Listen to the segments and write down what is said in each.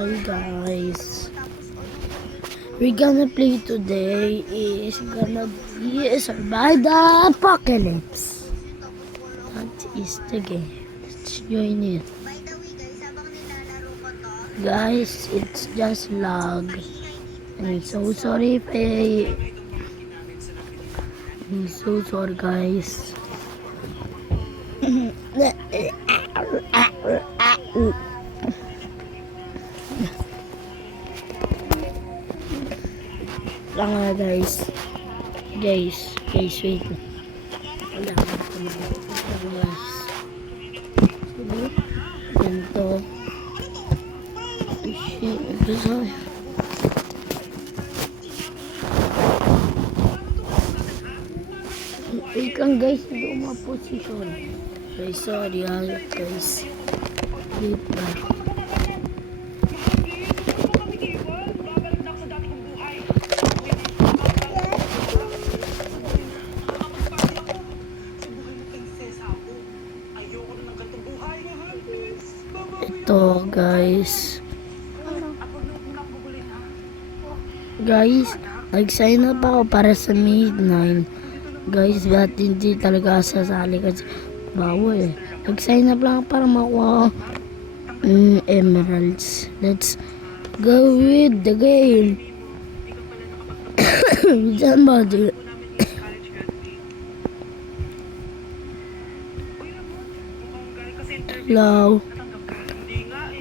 Hi guys, we're gonna play today is gonna be Survive the Apocalypse. That is the game. Let's join it. Guys, it's just lag. I'm so sorry if I'm so sorry guys. Lang nga guys. Guys, wait. Wala ka guys. Ganito. Shit, ito sa... Wait lang guys, hindi umaposisyon. Guys, sorry guys. Wait lang. Ito guys, nag-sign up ako para sa midnight guys, but hindi talaga sasali kasi bawal eh. Nag-sign up lang para makuha emeralds. Let's go with the game. Diyan ba di?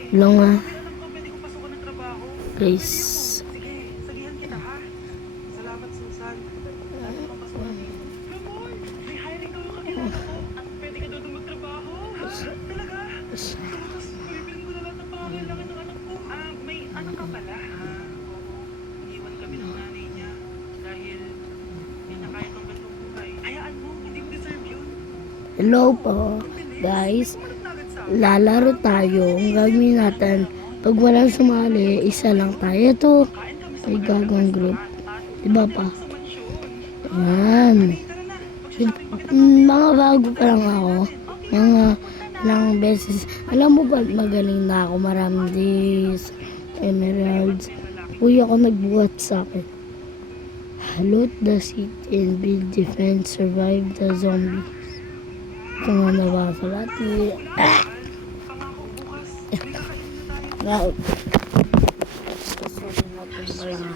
Hello nga guys. Hello po guys, lalaro tayo. Ang gagawin natin, pag walang sumali, isa lang tayo. Ito ay gagawin group, diba pa? Yan. Mga bago pa lang ako, mga ilang beses. Alam mo ba, magaling na ako, maraming days, emeralds. Uy, ako nagbuhat sa akin. Loot the city and build defense, survive the zombies. Ito nga nabasa natin. Now, sorry natin pala.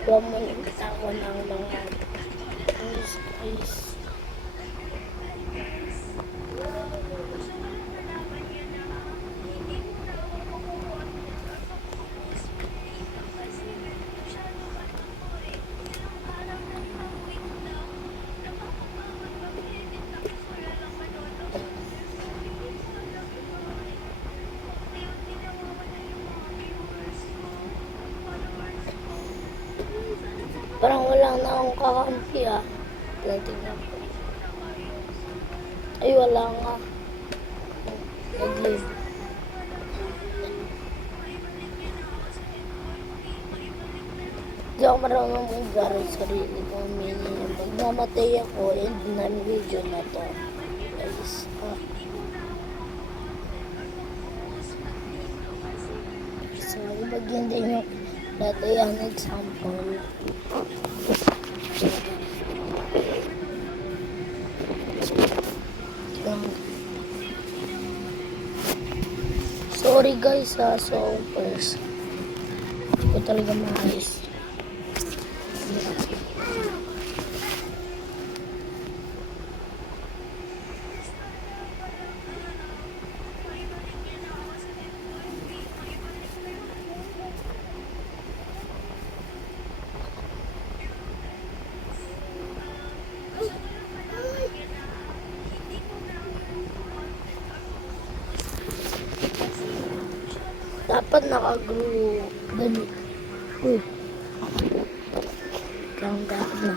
Huwag mo yung bitawan ng mga guys. Parang wala na akong kakampi Tingnan ko. Ay, wala nga. Nag-live. Hindi ako marunong mag-garo sa sarili ko. Pag namatay ako, end na yung video na to. Guys, so, ibagyan din yung dati ang example. Sorry guys so first hindi ko talaga maayos. Dapat naka-glue. Uy. Ganda na.